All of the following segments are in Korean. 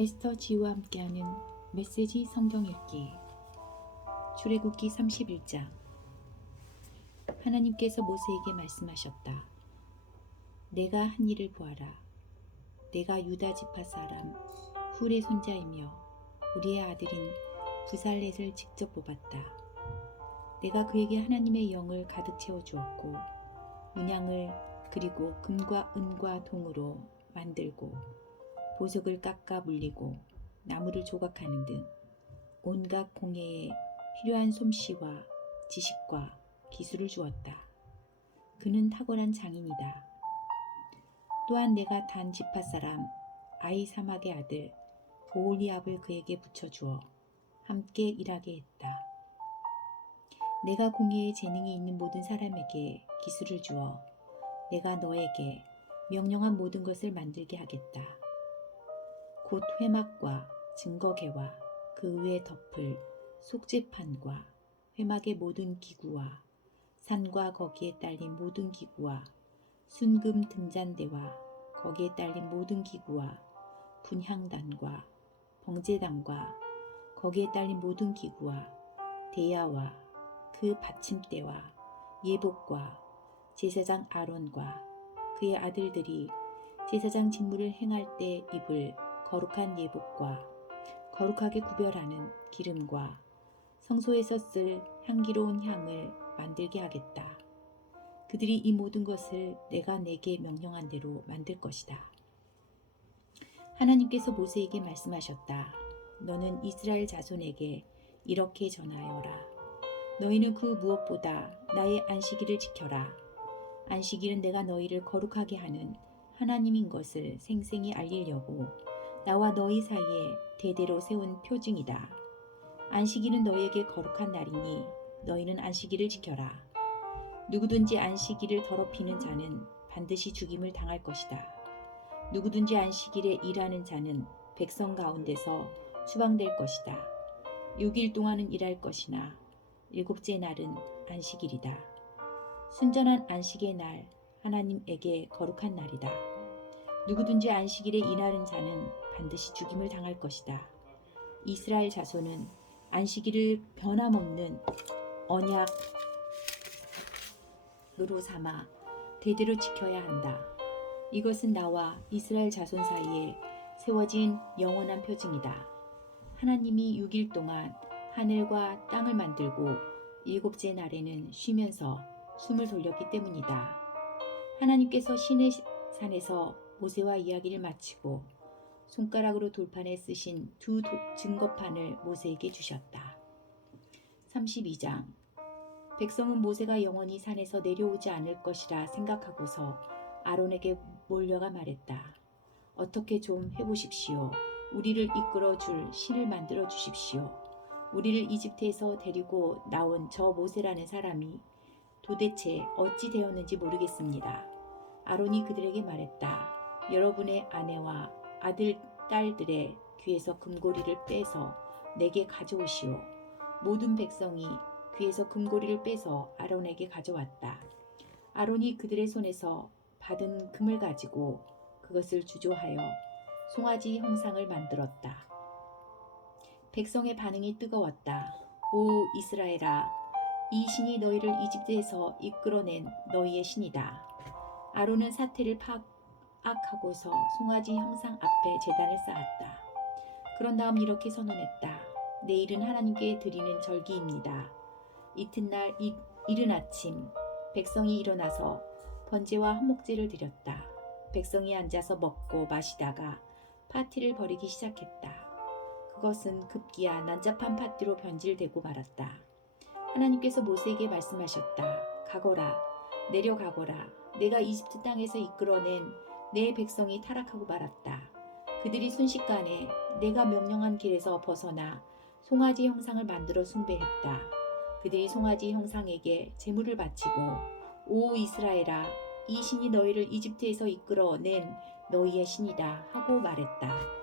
에스터 지우와 함께하는 메시지 성경 읽기. 출애굽기 31장. 하나님께서 모세에게 말씀하셨다. 내가 한 일을 보아라. 내가 유다 지파 사람 훌의 손자이며 우리의 아들인 부살렛을 직접 뽑았다. 내가 그에게 하나님의 영을 가득 채워 주었고 문양을 그리고 금과 은과 동으로 만들고 보석을 깎아 물리고 나무를 조각하는 등 온갖 공예에 필요한 솜씨와 지식과 기술을 주었다. 그는 탁월한 장인이다. 또한 내가 단 지파 사람 아히사막의 아들 오홀리압을 그에게 붙여주어 함께 일하게 했다. 내가 공예에 재능이 있는 모든 사람에게 기술을 주어 내가 너에게 명령한 모든 것을 만들게 하겠다. 곧 회막과 증거계와 그 위에 덮을 속죄판과 회막의 모든 기구와 산과 거기에 딸린 모든 기구와 순금 등잔대와 거기에 딸린 모든 기구와 분향단과 번제단과 거기에 딸린 모든 기구와 대야와 그 받침대와 예복과 제사장 아론과 그의 아들들이 제사장 직무를 행할 때 입을 거룩한 예복과 거룩하게 구별하는 기름과 성소에서 쓸 향기로운 향을 만들게 하겠다. 그들이 이 모든 것을 내가 내게 명령한 대로 만들 것이다. 하나님께서 모세에게 말씀하셨다. 너는 이스라엘 자손에게 이렇게 전하여라. 너희는 그 무엇보다 나의 안식일을 지켜라. 안식일은 내가 너희를 거룩하게 하는 하나님인 것을 생생히 알리려고 나와 너희 사이에 대대로 세운 표징이다. 안식일은 너희에게 거룩한 날이니 너희는 안식일을 지켜라. 누구든지 안식일을 더럽히는 자는 반드시 죽임을 당할 것이다. 누구든지 안식일에 일하는 자는 백성 가운데서 추방될 것이다. 6일 동안은 일할 것이나 7째 날은 안식일이다. 순전한 안식의 날, 하나님에게 거룩한 날이다. 누구든지 안식일에 일하는 자는 반드시 죽임을 당할 것이다. 이스라엘 자손은 안식일을 변함없는 언약으로 삼아 대대로 지켜야 한다. 이것은 나와 이스라엘 자손 사이에 세워진 영원한 표징이다. 하나님이 6일 동안 하늘과 땅을 만들고 7째 날에는 쉬면서 숨을 돌렸기 때문이다. 하나님께서 시내 산에서 모세와 이야기를 마치고 손가락으로 돌판에 쓰신 두 증거판을 모세에게 주셨다. 32장. 백성은 모세가 영원히 산에서 내려오지 않을 것이라 생각하고서 아론에게 몰려가 말했다. 어떻게 좀 해보십시오. 우리를 이끌어 줄 신을 만들어 주십시오. 우리를 이집트에서 데리고 나온 저 모세라는 사람이 도대체 어찌 되었는지 모르겠습니다. 아론이 그들에게 말했다. 여러분의 아내와 아들, 딸들의 귀에서 금고리를 빼서 내게 가져오시오. 모든 백성이 귀에서 금고리를 빼서 아론에게 가져왔다. 아론이 그들의 손에서 받은 금을 가지고 그것을 주조하여 송아지 형상을 만들었다. 백성의 반응이 뜨거웠다. 오 이스라엘아, 이 신이 너희를 이집트에서 이끌어낸 너희의 신이다. 아론은 사태를 파악하고서 송아지 형상 앞에 제단을 쌓았다. 그런 다음 이렇게 선언했다. 내일은 하나님께 드리는 절기입니다. 이튿날 이른 아침 백성이 일어나서 번제와 화목제를 드렸다. 백성이 앉아서 먹고 마시다가 파티를 벌이기 시작했다. 그것은 급기야 난잡한 파티로 변질되고 말았다. 하나님께서 모세에게 말씀하셨다. 가거라, 내려가거라. 내가 이집트 땅에서 이끌어낸 내 백성이 타락하고 말았다. 그들이 순식간에 내가 명령한 길에서 벗어나 송아지 형상을 만들어 숭배했다. 그들이 송아지 형상에게 제물을 바치고 오 이스라엘아, 이 신이 너희를 이집트에서 이끌어낸 너희의 신이다 하고 말했다.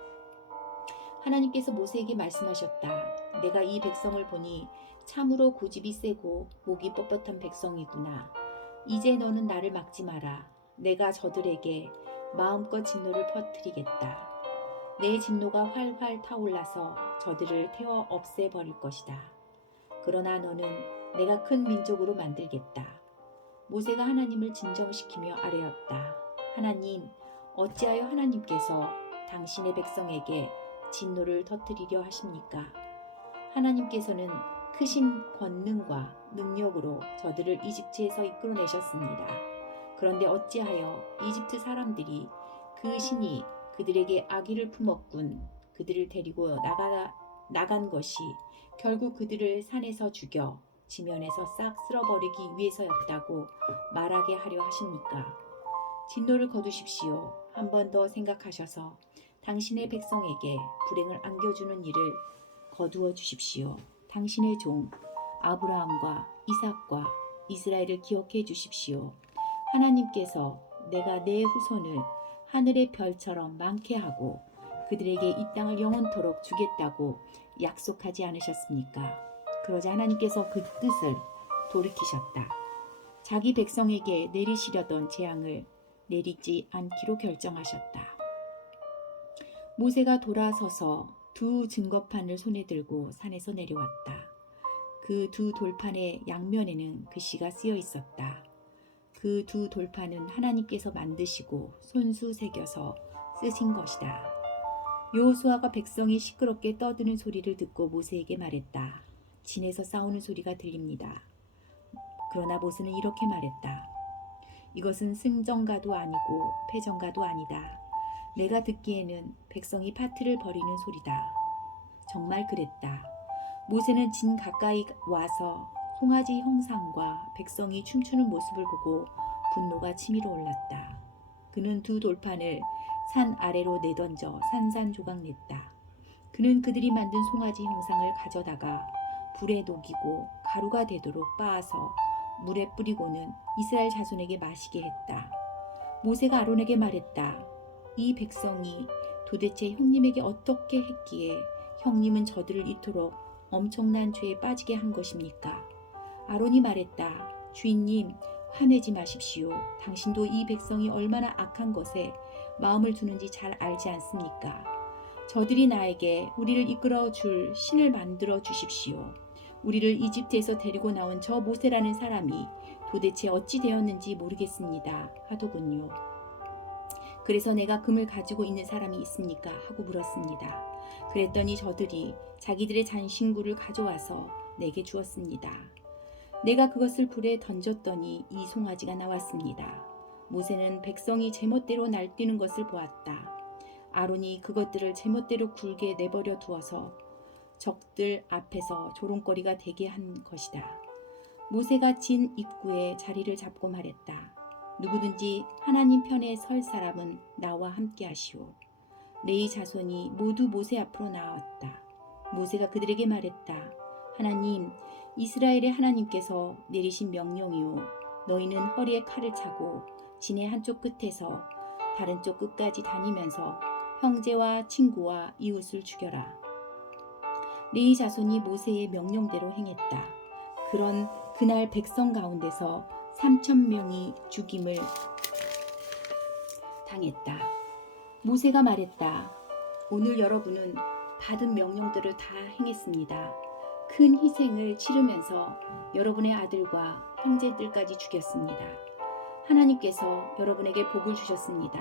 하나님께서 모세에게 말씀하셨다. 내가 이 백성을 보니 참으로 고집이 세고 목이 뻣뻣한 백성이구나. 이제 너는 나를 막지 마라. 내가 저들에게 마음껏 진노를 퍼뜨리겠다. 내 진노가 활활 타올라서 저들을 태워 없애버릴 것이다. 그러나 너는 내가 큰 민족으로 만들겠다. 모세가 하나님을 진정시키며 아뢰었다. 하나님, 어찌하여 하나님께서 당신의 백성에게 진노를 터뜨리려 하십니까? 하나님께서는 크신 권능과 능력으로 저들을 이집트에서 이끌어내셨습니다. 그런데 어찌하여 이집트 사람들이 그 신이 그들에게 악의를 품었군. 그들을 데리고 나간 것이 결국 그들을 산에서 죽여 지면에서 싹 쓸어버리기 위해서였다고 말하게 하려 하십니까? 진노를 거두십시오. 한 번 더 생각하셔서 당신의 백성에게 불행을 안겨주는 일을 거두어 주십시오. 당신의 종 아브라함과 이삭과 이스라엘을 기억해 주십시오. 하나님께서 내가 내 후손을 하늘의 별처럼 많게 하고 그들에게 이 땅을 영원토록 주겠다고 약속하지 않으셨습니까? 그러자 하나님께서 그 뜻을 돌이키셨다. 자기 백성에게 내리시려던 재앙을 내리지 않기로 결정하셨다. 모세가 돌아서서 두 증거판을 손에 들고 산에서 내려왔다. 그 두 돌판의 양면에는 글씨가 쓰여 있었다. 그 두 돌판은 하나님께서 만드시고 손수 새겨서 쓰신 것이다. 여호수아가 백성이 시끄럽게 떠드는 소리를 듣고 모세에게 말했다. 진에서 싸우는 소리가 들립니다. 그러나 모세는 이렇게 말했다. 이것은 승전가도 아니고 패전가도 아니다. 내가 듣기에는 백성이 파트를 벌이는 소리다. 정말 그랬다. 모세는 진 가까이 와서 송아지 형상과 백성이 춤추는 모습을 보고 분노가 치밀어 올랐다. 그는 두 돌판을 산 아래로 내던져 산산조각 냈다. 그는 그들이 만든 송아지 형상을 가져다가 불에 녹이고 가루가 되도록 빻아서 물에 뿌리고는 이스라엘 자손에게 마시게 했다. 모세가 아론에게 말했다. 이 백성이 도대체 형님에게 어떻게 했기에 형님은 저들을 이토록 엄청난 죄에 빠지게 한 것입니까? 아론이 말했다. 주인님, 화내지 마십시오. 당신도 이 백성이 얼마나 악한 것에 마음을 두는지 잘 알지 않습니까? 저들이 나에게 우리를 이끌어 줄 신을 만들어 주십시오. 우리를 이집트에서 데리고 나온 저 모세라는 사람이 도대체 어찌 되었는지 모르겠습니다. 하더군요. 그래서 내가 금을 가지고 있는 사람이 있습니까? 하고 물었습니다. 그랬더니 저들이 자기들의 잔신구를 가져와서 내게 주었습니다. 내가 그것을 불에 던졌더니 이 송아지가 나왔습니다. 모세는 백성이 제멋대로 날뛰는 것을 보았다. 아론이 그것들을 제멋대로 굴게 내버려 두어서 적들 앞에서 조롱거리가 되게 한 것이다. 모세가 진 입구에 자리를 잡고 말했다. 누구든지 하나님 편에 설 사람은 나와 함께 하시오. 레위 자손이 모두 모세 앞으로 나왔다. 모세가 그들에게 말했다. 하나님, 이스라엘의 하나님께서 내리신 명령이오. 너희는 허리에 칼을 차고 진의 한쪽 끝에서 다른 쪽 끝까지 다니면서 형제와 친구와 이웃을 죽여라. 레위 자손이 모세의 명령대로 행했다. 그날 백성 가운데서 3,000명이 죽임을 당했다. 모세가 말했다. 오늘 여러분은 받은 명령들을 다 행했습니다. 큰 희생을 치르면서 여러분의 아들과 형제들까지 죽였습니다. 하나님께서 여러분에게 복을 주셨습니다.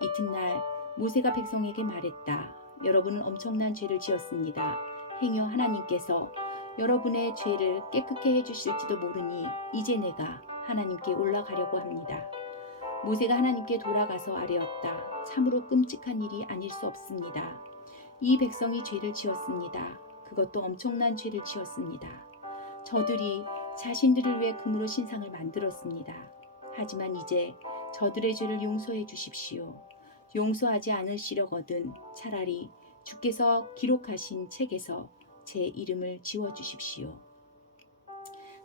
이튿날 모세가 백성에게 말했다. 여러분은 엄청난 죄를 지었습니다. 행여 하나님께서 여러분의 죄를 깨끗게 해주실지도 모르니 이제 내가 하나님께 올라가려고 합니다. 모세가 하나님께 돌아가서 아뢰었다. 참으로 끔찍한 일이 아닐 수 없습니다. 이 백성이 죄를 지었습니다. 그것도 엄청난 죄를 지었습니다. 저들이 자신들을 위해 금으로 신상을 만들었습니다. 하지만 이제 저들의 죄를 용서해 주십시오. 용서하지 않으시려거든 차라리 주께서 기록하신 책에서 제 이름을 지워주십시오.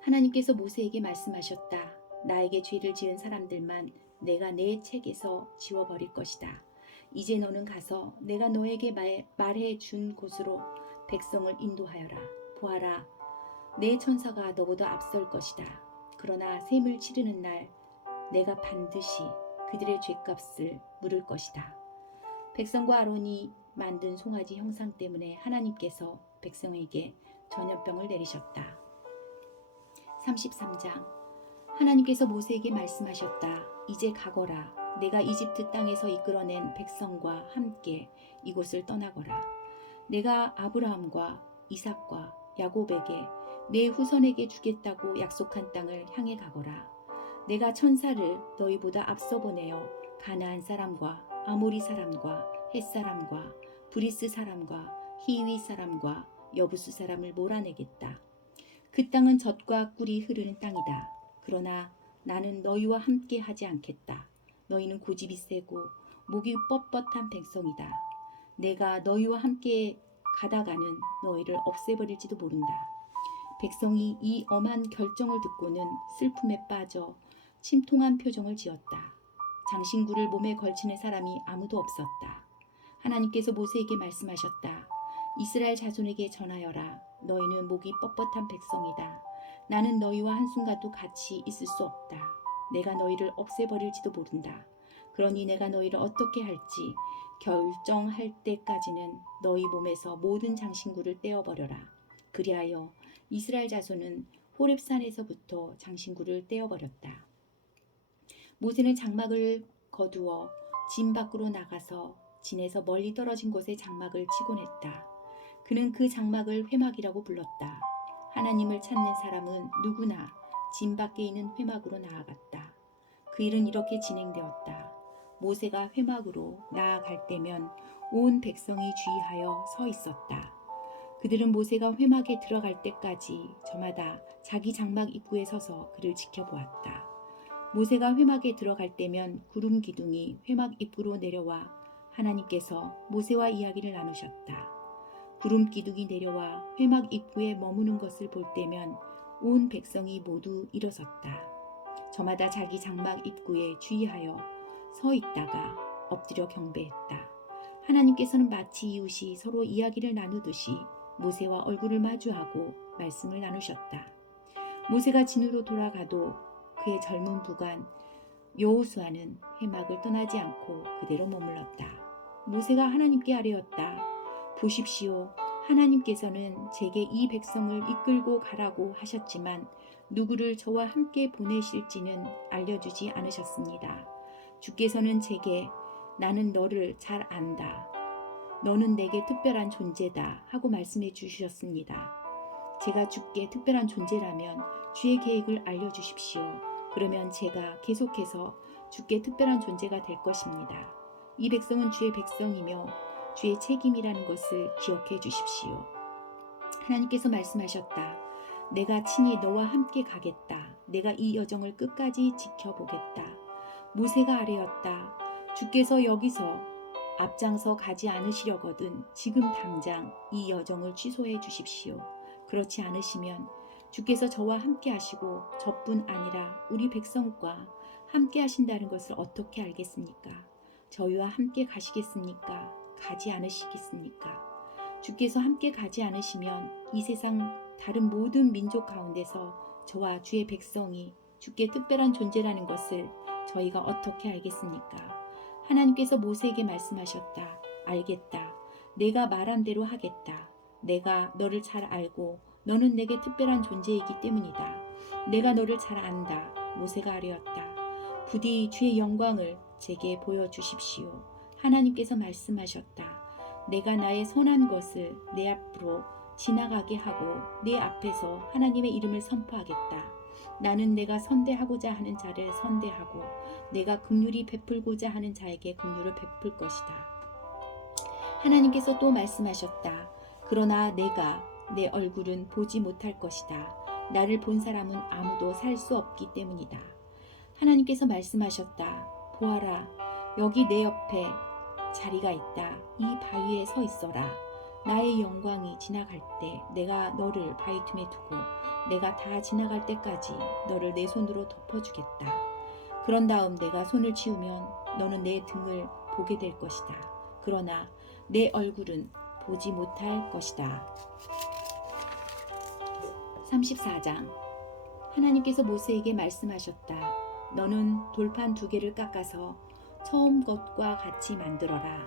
하나님께서 모세에게 말씀하셨다. 나에게 죄를 지은 사람들만 내가 내 책에서 지워버릴 것이다. 이제 너는 가서 내가 너에게 말해 준 곳으로 백성을 인도하여라. 보아라, 내 천사가 너보다 앞설 것이다. 그러나 셈을 치르는 날 내가 반드시 그들의 죄값을 물을 것이다. 백성과 아론이 만든 송아지 형상 때문에 하나님께서 백성에게 전염병을 내리셨다. 33장. 하나님께서 모세에게 말씀하셨다. 이제 가거라. 내가 이집트 땅에서 이끌어낸 백성과 함께 이곳을 떠나거라. 내가 아브라함과 이삭과 야곱에게 내 후손에게 주겠다고 약속한 땅을 향해 가거라. 내가 천사를 너희보다 앞서 보내어 가나안 사람과 아모리 사람과 헷 사람과 브리스 사람과 히위 사람과 여부수 사람을 몰아내겠다. 그 땅은 젖과 꿀이 흐르는 땅이다. 그러나 나는 너희와 함께 하지 않겠다. 너희는 고집이 세고 목이 뻣뻣한 백성이다. 내가 너희와 함께 가다가는 너희를 없애버릴지도 모른다. 백성이 이 엄한 결정을 듣고는 슬픔에 빠져 침통한 표정을 지었다. 장신구를 몸에 걸치는 사람이 아무도 없었다. 하나님께서 모세에게 말씀하셨다. 이스라엘 자손에게 전하여라. 너희는 목이 뻣뻣한 백성이다. 나는 너희와 한순간도 같이 있을 수 없다. 내가 너희를 없애버릴지도 모른다. 그러니 내가 너희를 어떻게 할지 결정할 때까지는 너희 몸에서 모든 장신구를 떼어버려라. 그리하여 이스라엘 자손은 호렙산에서부터 장신구를 떼어버렸다. 모세는 장막을 거두어 진 밖으로 나가서 진에서 멀리 떨어진 곳에 장막을 치곤 했다. 그는 그 장막을 회막이라고 불렀다. 하나님을 찾는 사람은 누구나 진 밖에 있는 회막으로 나아갔다. 그 일은 이렇게 진행되었다. 모세가 회막으로 나아갈 때면 온 백성이 주의하여 서 있었다. 그들은 모세가 회막에 들어갈 때까지 저마다 자기 장막 입구에 서서 그를 지켜보았다. 모세가 회막에 들어갈 때면 구름 기둥이 회막 입구로 내려와 하나님께서 모세와 이야기를 나누셨다. 구름 기둥이 내려와 회막 입구에 머무는 것을 볼 때면 온 백성이 모두 일어섰다. 저마다 자기 장막 입구에 주의하여 서 있다가 엎드려 경배했다. 하나님께서는 마치 이웃이 서로 이야기를 나누듯이 모세와 얼굴을 마주하고 말씀을 나누셨다. 모세가 진으로 돌아가도 그의 젊은 부관 여호수아는 회막을 떠나지 않고 그대로 머물렀다. 모세가 하나님께 아뢰었다. 보십시오. 하나님께서는 제게 이 백성을 이끌고 가라고 하셨지만 누구를 저와 함께 보내실지는 알려주지 않으셨습니다. 주께서는 제게 나는 너를 잘 안다. 너는 내게 특별한 존재다 하고 말씀해 주셨습니다. 제가 주께 특별한 존재라면 주의 계획을 알려주십시오. 그러면 제가 계속해서 주께 특별한 존재가 될 것입니다. 이 백성은 주의 백성이며 주의 책임이라는 것을 기억해 주십시오. 하나님께서 말씀하셨다. 내가 친히 너와 함께 가겠다. 내가 이 여정을 끝까지 지켜보겠다. 모세가 아뢰었다. 주께서 여기서 앞장서 가지 않으시려거든 지금 당장 이 여정을 취소해 주십시오. 그렇지 않으시면 주께서 저와 함께 하시고 저뿐 아니라 우리 백성과 함께 하신다는 것을 어떻게 알겠습니까? 저희와 함께 가시겠습니까? 가지 않으시겠습니까? 주께서 함께 가지 않으시면 이 세상 다른 모든 민족 가운데서 저와 주의 백성이 주께 특별한 존재라는 것을 저희가 어떻게 알겠습니까? 하나님께서 모세에게 말씀하셨다. 알겠다. 내가 말한 대로 하겠다. 내가 너를 잘 알고 너는 내게 특별한 존재이기 때문이다. 내가 너를 잘 안다. 모세가 아뢰었다. 부디 주의 영광을 제게 보여주십시오. 하나님께서 말씀하셨다. 내가 나의 선한 것을 내 앞으로 지나가게 하고 내 앞에서 하나님의 이름을 선포하겠다. 나는 내가 선대하고자 하는 자를 선대하고 내가 긍휼히 베풀고자 하는 자에게 긍휼을 베풀 것이다. 하나님께서 또 말씀하셨다. 그러나 내가 내 얼굴은 보지 못할 것이다. 나를 본 사람은 아무도 살 수 없기 때문이다. 하나님께서 말씀하셨다. 보아라, 여기 내 옆에 자리가 있다. 이 바위에 서 있어라. 나의 영광이 지나갈 때 내가 너를 바위 틈에 두고 내가 다 지나갈 때까지 너를 내 손으로 덮어주겠다. 그런 다음 내가 손을 치우면 너는 내 등을 보게 될 것이다. 그러나 내 얼굴은 보지 못할 것이다. 34장. 하나님께서 모세에게 말씀하셨다. 너는 돌판 2개를 깎아서 처음 것과 같이 만들어라.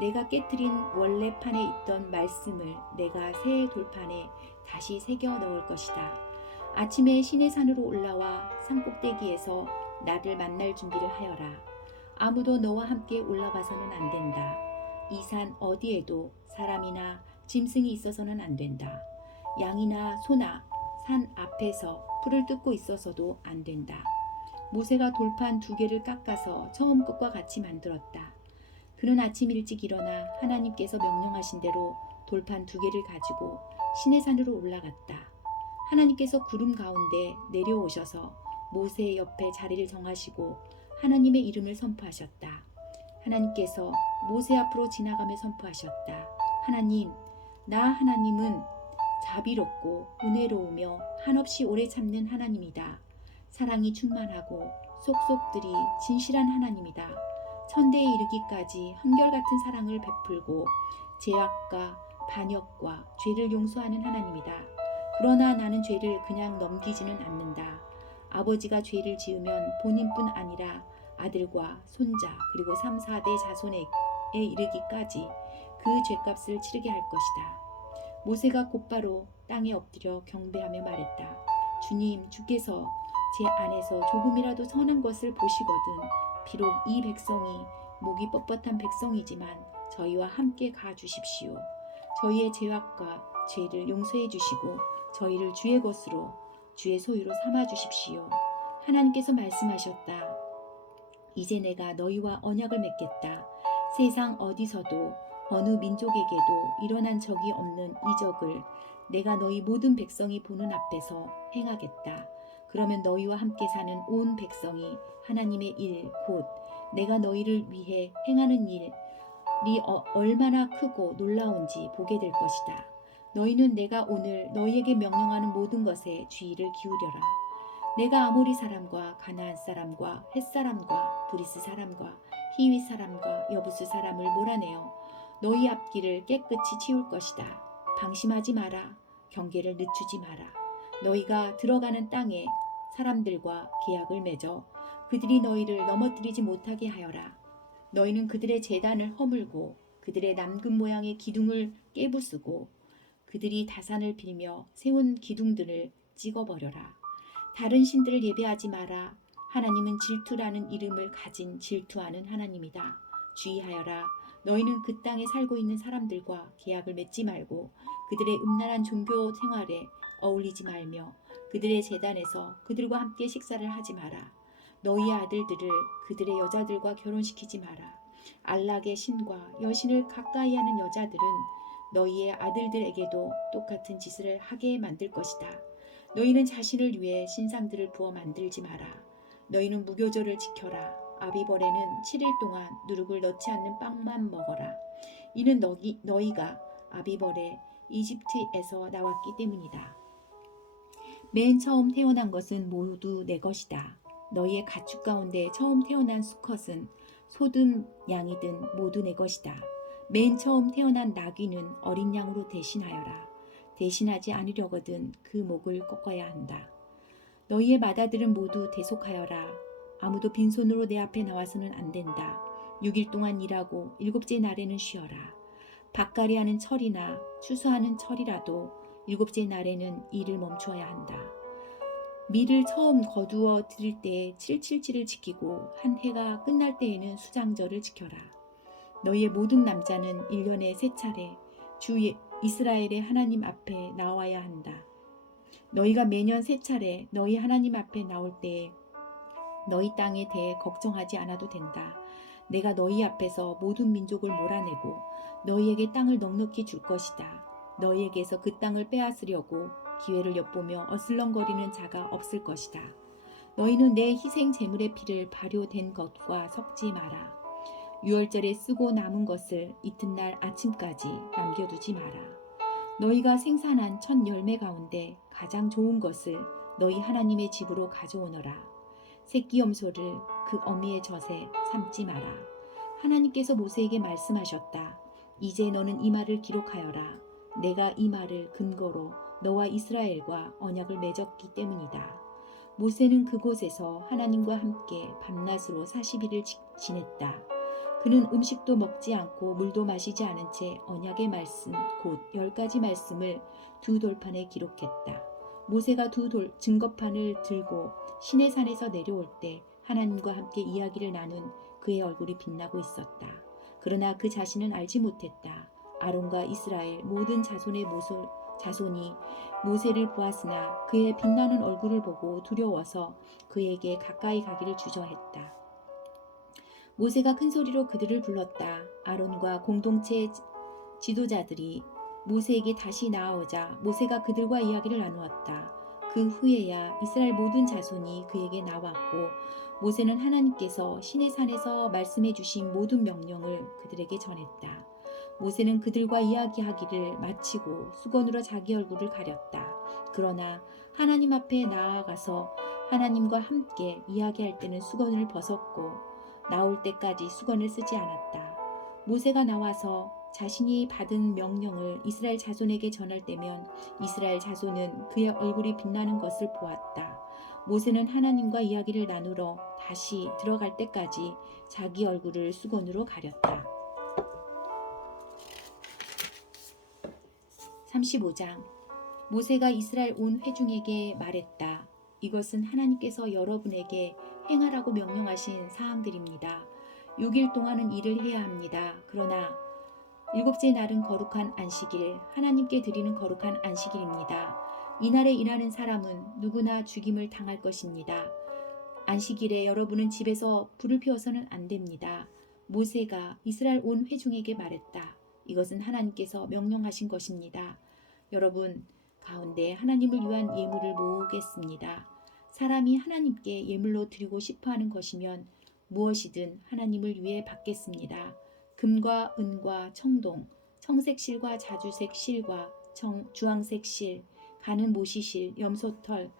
내가 깨뜨린 원래 판에 있던 말씀을 내가 새 돌판에 다시 새겨 넣을 것이다. 아침에 시내산으로 올라와 산꼭대기에서 나를 만날 준비를 하여라. 아무도 너와 함께 올라가서는 안 된다. 이 산 어디에도 사람이나 짐승이 있어서는 안 된다. 양이나 소나 산 앞에서 풀을 뜯고 있어서도 안 된다. 모세가 돌판 2개를 깎아서 처음 것과 같이 만들었다. 그는 아침 일찍 일어나 하나님께서 명령하신 대로 돌판 2개를 가지고 시내산으로 올라갔다. 하나님께서 구름 가운데 내려오셔서 모세의 옆에 자리를 정하시고 하나님의 이름을 선포하셨다. 하나님께서 모세 앞으로 지나가며 선포하셨다. 하나님, 나 하나님은 자비롭고 은혜로우며 한없이 오래 참는 하나님이다. 사랑이 충만하고 속속들이 진실한 하나님이다. 천대에 이르기까지 한결같은 사랑을 베풀고 죄악과 반역과 죄를 용서하는 하나님이다. 그러나 나는 죄를 그냥 넘기지는 않는다. 아버지가 죄를 지으면 본인뿐 아니라 아들과 손자 그리고 3, 4대 자손에 이르기까지 그 죄값을 치르게 할 것이다. 모세가 곧바로 땅에 엎드려 경배하며 말했다. 주님, 주께서 제 안에서 조금이라도 선한 것을 보시거든 비록 이 백성이 목이 뻣뻣한 백성이지만 저희와 함께 가주십시오. 저희의 죄악과 죄를 용서해 주시고 저희를 주의 것으로 주의 소유로 삼아 주십시오. 하나님께서 말씀하셨다. 이제 내가 너희와 언약을 맺겠다. 세상 어디서도 어느 민족에게도 일어난 적이 없는 이적을 내가 너희 모든 백성이 보는 앞에서 행하겠다. 그러면 너희와 함께 사는 온 백성이 하나님의 일, 곧 내가 너희를 위해 행하는 일이 얼마나 크고 놀라운지 보게 될 것이다. 너희는 내가 오늘 너희에게 명령하는 모든 것에 주의를 기울여라. 내가 아모리 사람과 가나안 사람과 헷 사람과 브리스 사람과 히위 사람과 여부스 사람을 몰아내어 너희 앞길을 깨끗이 치울 것이다. 방심하지 마라. 경계를 늦추지 마라. 너희가 들어가는 땅에 사람들과 계약을 맺어 그들이 너희를 넘어뜨리지 못하게 하여라. 너희는 그들의 제단을 허물고 그들의 남금 모양의 기둥을 깨부수고 그들이 다산을 빌며 세운 기둥들을 찍어버려라. 다른 신들을 예배하지 마라. 하나님은 질투라는 이름을 가진 질투하는 하나님이다. 주의하여라. 너희는 그 땅에 살고 있는 사람들과 계약을 맺지 말고 그들의 음란한 종교 생활에 어울리지 말며 그들의 제단에서 그들과 함께 식사를 하지 마라. 너희의 아들들을 그들의 여자들과 결혼시키지 마라. 안락의 신과 여신을 가까이 하는 여자들은 너희의 아들들에게도 똑같은 짓을 하게 만들 것이다. 너희는 자신을 위해 신상들을 부어 만들지 마라. 너희는 무교절을 지켜라. 아비벌에는 7일 동안 누룩을 넣지 않는 빵만 먹어라. 이는 너희가 아비벌에 이집트에서 나왔기 때문이다. 맨 처음 태어난 것은 모두 내 것이다. 너희의 가축 가운데 처음 태어난 수컷은 소든 양이든 모두 내 것이다. 맨 처음 태어난 나귀는 어린 양으로 대신하여라. 대신하지 않으려거든 그 목을 꺾어야 한다. 너희의 마다들은 모두 대속하여라. 아무도 빈손으로 내 앞에 나와서는 안 된다. 6일 동안 일하고 7째 날에는 쉬어라. 밭갈이하는 철이나 추수하는 철이라도 7째 날에는 일을 멈추어야 한다. 밀을 처음 거두어 들일 때에 777을 지키고 한 해가 끝날 때에는 수장절을 지켜라. 너희의 모든 남자는 1년에 3차례 주 이스라엘의 하나님 앞에 나와야 한다. 너희가 매년 3차례 너희 하나님 앞에 나올 때에 너희 땅에 대해 걱정하지 않아도 된다. 내가 너희 앞에서 모든 민족을 몰아내고 너희에게 땅을 넉넉히 줄 것이다. 너희에게서 그 땅을 빼앗으려고 기회를 엿보며 어슬렁거리는 자가 없을 것이다. 너희는 내 희생 제물의 피를 발효된 것과 섞지 마라. 유월절에 쓰고 남은 것을 이튿날 아침까지 남겨두지 마라. 너희가 생산한 첫 열매 가운데 가장 좋은 것을 너희 하나님의 집으로 가져오너라. 새끼 염소를 그 어미의 젖에 삶지 마라. 하나님께서 모세에게 말씀하셨다. 이제 너는 이 말을 기록하여라. 내가 이 말을 근거로 너와 이스라엘과 언약을 맺었기 때문이다. 모세는 그곳에서 하나님과 함께 밤낮으로 40일을 지냈다. 그는 음식도 먹지 않고 물도 마시지 않은 채 언약의 말씀 곧 10가지 말씀을 두 돌판에 기록했다. 모세가 두 증거판을 들고 시내산에서 내려올 때 하나님과 함께 이야기를 나눈 그의 얼굴이 빛나고 있었다. 그러나 그 자신은 알지 못했다. 아론과 이스라엘 모든 자손이 모세를 보았으나 그의 빛나는 얼굴을 보고 두려워서 그에게 가까이 가기를 주저했다. 모세가 큰 소리로 그들을 불렀다. 아론과 공동체 지도자들이 모세에게 다시 나아오자 모세가 그들과 이야기를 나누었다. 그 후에야 이스라엘 모든 자손이 그에게 나왔고 모세는 하나님께서 시내산에서 말씀해 주신 모든 명령을 그들에게 전했다. 모세는 그들과 이야기하기를 마치고 수건으로 자기 얼굴을 가렸다. 그러나 하나님 앞에 나아가서 하나님과 함께 이야기할 때는 수건을 벗었고 나올 때까지 수건을 쓰지 않았다. 모세가 나와서 자신이 받은 명령을 이스라엘 자손에게 전할 때면 이스라엘 자손은 그의 얼굴이 빛나는 것을 보았다. 모세는 하나님과 이야기를 나누러 다시 들어갈 때까지 자기 얼굴을 수건으로 가렸다. 35장 모세가 이스라엘 온 회중에게 말했다. 이것은 하나님께서 여러분에게 행하라고 명령하신 사항들입니다. 6일 동안은 일을 해야 합니다. 그러나 일곱째 날은 거룩한 안식일, 하나님께 드리는 거룩한 안식일입니다. 이날에 일하는 사람은 누구나 죽임을 당할 것입니다. 안식일에 여러분은 집에서 불을 피워서는 안 됩니다. 모세가 이스라엘 온 회중에게 말했다. 이것은 하나님께서 명령하신 것입니다. 여러분 가운데 하나님을 위한 예물을 모으겠습니다. 사람이 하나님께 예물로 드리고 싶어하는 것이면 무엇이든 하나님을 위해 받겠습니다. 금과 은과 청동, 청색 실과 자주색 실과 주황색 실, 가는 모시실, 염소털,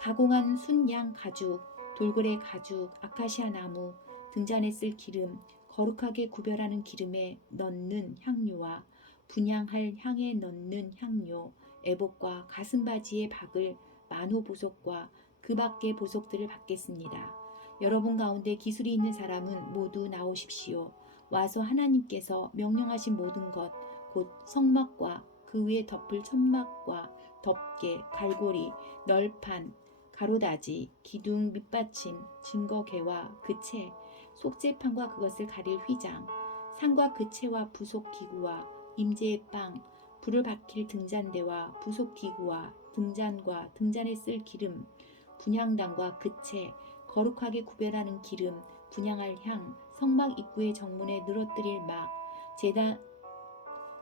가공한 순양 가죽, 돌고래 가죽, 아카시아 나무, 등잔에 쓸 기름, 거룩하게 구별하는 기름에 넣는 향료와 분향할 향에 넣는 향료, 애복과 가슴바지의 박을 만호 보석과 그 밖의 보석들을 받겠습니다. 여러분 가운데 기술이 있는 사람은 모두 나오십시오. 와서 하나님께서 명령하신 모든 것, 곧 성막과 그 위에 덮을 천막과 덮개, 갈고리, 널판, 가로다지, 기둥, 밑받침, 증거개와 그 채, 속죄판과 그것을 가릴 휘장, 상과 그 채와 부속 기구와 임재의 빵, 불을 밝힐 등잔대와 부속 기구와 등잔과 등잔에 쓸 기름, 분향단과 그 채, 거룩하게 구별하는 기름, 분향할 향, 성막 입구의 정문에 늘어뜨릴 막,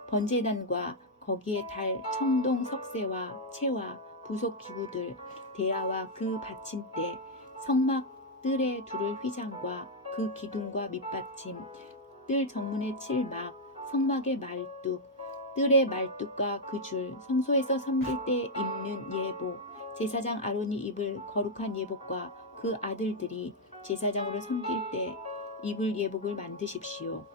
번제단과 거기에 달 청동 석쇠와 채와 부속 기구들, 대야와 그 받침대, 성막 뜰에 두를 휘장과 그 기둥과 밑받침, 뜰 정문에 칠 막, 성막의 말뚝, 뜰의 말뚝과 그 줄, 성소에서 섬길 때 입는 예복, 제사장 아론이 입을 거룩한 예복과 그 아들들이 제사장으로 섬길 때 입을 예복을 만드십시오.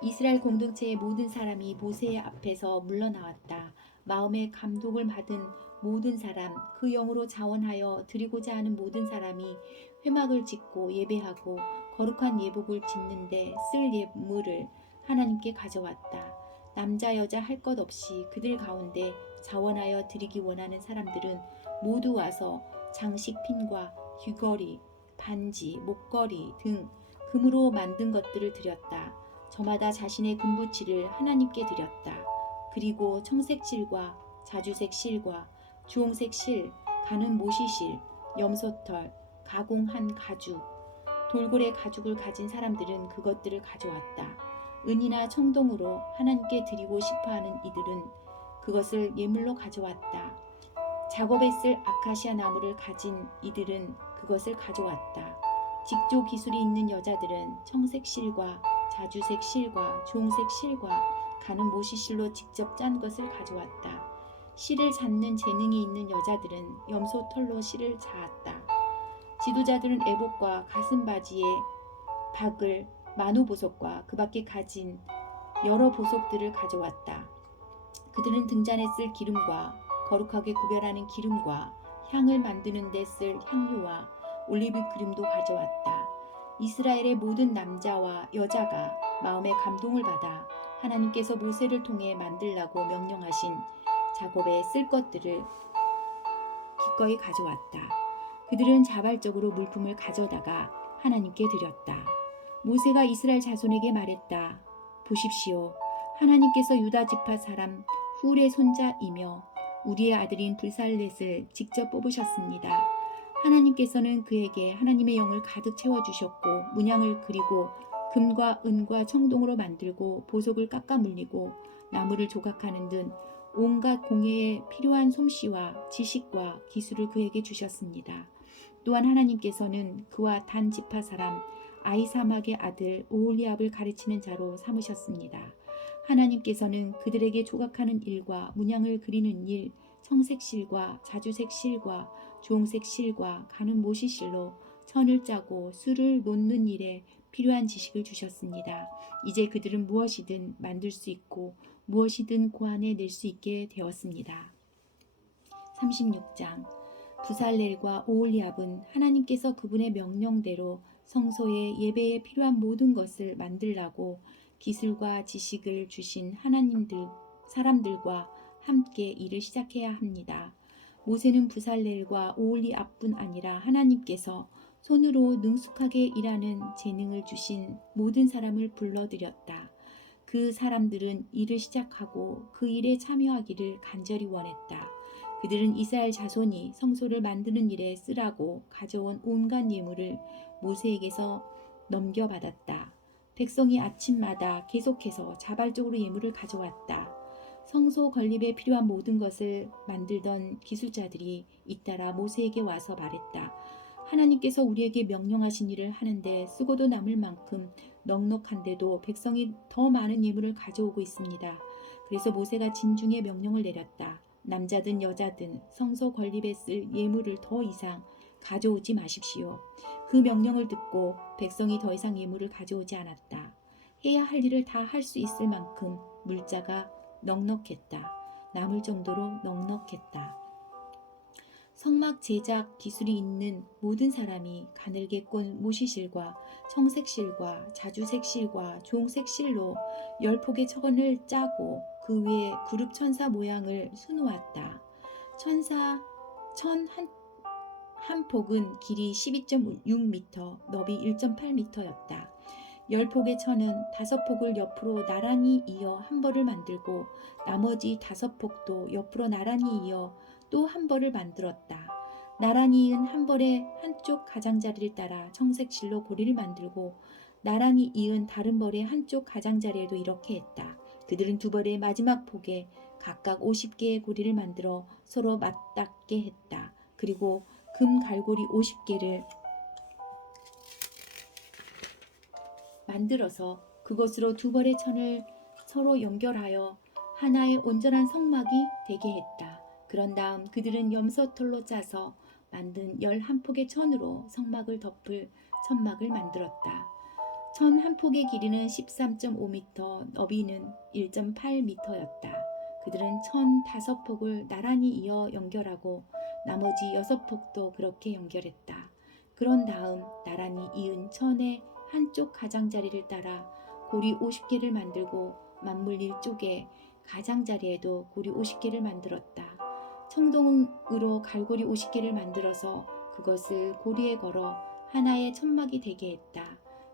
이스라엘 공동체의 모든 사람이 모세의 앞에서 물러나왔다. 마음에 감동을 받은 모든 사람, 그 영으로 자원하여 드리고자 하는 모든 사람이 회막을 짓고 예배하고 거룩한 예복을 짓는데 쓸 예물을 하나님께 가져왔다. 남자 여자 할 것 없이 그들 가운데 자원하여 드리기 원하는 사람들은 모두 와서 장식핀과 귀걸이, 반지, 목걸이 등 금으로 만든 것들을 드렸다. 저마다 자신의 금부치를 하나님께 드렸다. 그리고 청색 실과 자주색 실과 주홍색 실, 가는 모시실, 염소털, 가공한 가죽, 돌고래 가죽을 가진 사람들은 그것들을 가져왔다. 은이나 청동으로 하나님께 드리고 싶어하는 이들은 그것을 예물로 가져왔다. 작업에 쓸 아카시아 나무를 가진 이들은 그것을 가져왔다. 직조 기술이 있는 여자들은 청색 실과 자주색 실과 주홍색 실과 가는 모시실로 직접 짠 것을 가져왔다. 실을 잡는 재능이 있는 여자들은 염소털로 실을 자았다. 지도자들은 애복과 가슴바지에 박을 만호보석과 그 밖에 가진 여러 보석들을 가져왔다. 그들은 등잔에 쓸 기름과 거룩하게 구별하는 기름과 향을 만드는 데 쓸 향료와 올리브 기름도 가져왔다. 이스라엘의 모든 남자와 여자가 마음의 감동을 받아 하나님께서 모세를 통해 만들라고 명령하신 작업에 쓸 것들을 기꺼이 가져왔다. 그들은 자발적으로 물품을 가져다가 하나님께 드렸다. 모세가 이스라엘 자손에게 말했다. 보십시오. 하나님께서 유다 지파 사람 훌의 손자이며 우리의 아들인 브살렛을 직접 뽑으셨습니다. 하나님께서는 그에게 하나님의 영을 가득 채워주셨고 문양을 그리고 금과 은과 청동으로 만들고 보석을 깎아 물리고 나무를 조각하는 등 온갖 공예에 필요한 솜씨와 지식과 기술을 그에게 주셨습니다. 또한 하나님께서는 그와 단 지파 사람 아히사막의 아들 오홀리압을 가르치는 자로 삼으셨습니다. 하나님께서는 그들에게 조각하는 일과 문양을 그리는 일, 청색 실과 자주색 실과 주홍색 실과 가는 모시 실로 천을 짜고 수를 놓는 일에 필요한 지식을 주셨습니다. 이제 그들은 무엇이든 만들 수 있고 무엇이든 고안해 낼 수 있게 되었습니다. 36장 부살렐과 오홀리압은 하나님께서 그분의 명령대로 성소의 예배에 필요한 모든 것을 만들라고 기술과 지식을 주신 사람들과 함께 일을 시작해야 합니다. 모세는 부살렐과 오홀리압뿐 아니라 하나님께서 손으로 능숙하게 일하는 재능을 주신 모든 사람을 불러들였다. 그 사람들은 일을 시작하고 그 일에 참여하기를 간절히 원했다. 그들은 이스라엘 자손이 성소를 만드는 일에 쓰라고 가져온 온갖 예물을 모세에게서 넘겨받았다. 백성이 아침마다 계속해서 자발적으로 예물을 가져왔다. 성소 건립에 필요한 모든 것을 만들던 기술자들이 잇따라 모세에게 와서 말했다. 하나님께서 우리에게 명령하신 일을 하는데 쓰고도 남을 만큼 넉넉한데도 백성이 더 많은 예물을 가져오고 있습니다. 그래서 모세가 진중의 명령을 내렸다. 남자든 여자든 성소 건립에 쓸 예물을 더 이상 가져오지 마십시오. 그 명령을 듣고 백성이 더 이상 예물을 가져오지 않았다. 해야 할 일을 다 할 수 있을 만큼 물자가 넉넉했다. 남을 정도로 넉넉했다. 성막 제작 기술이 있는 모든 사람이 가늘게 꼰 모시실과 청색실과 자주색 실과 종색 실로 10폭의 천을 짜고 그 위에 그룹 천사 모양을 수놓았다. 천 한 폭은 길이 12.6m, 너비 1.8m였다. 10폭의 천은 5폭을 옆으로 나란히 이어 한 벌을 만들고 나머지 5폭도 옆으로 나란히 이어 또 한 벌을 만들었다. 나란히 이은 한 벌의 한쪽 가장자리를 따라 청색실로 고리를 만들고 나란히 이은 다른 벌의 한쪽 가장자리에도 이렇게 했다. 그들은 두 벌의 마지막 폭에 각각 50개의 고리를 만들어 서로 맞닿게 했다. 그리고 금 갈고리 50개를 만들어서 그것으로 두 벌의 천을 서로 연결하여 하나의 온전한 성막이 되게 했다. 그런 다음 그들은 염소털로 짜서 만든 11폭의 천으로 성막을 덮을 천막을 만들었다. 천 한 폭의 길이는 13.5m, 너비는 1.8m였다. 그들은 천 5폭을 나란히 이어 연결하고 나머지 6폭도 그렇게 연결했다. 그런 다음 나란히 이은 천의 한쪽 가장자리를 따라 고리 50개를 만들고 맞물릴 쪽에 가장자리에도 고리 50개를 만들었다. 청동으로 갈고리 50개를 만들어서 그것을 고리에 걸어 하나의 천막이 되게 했다.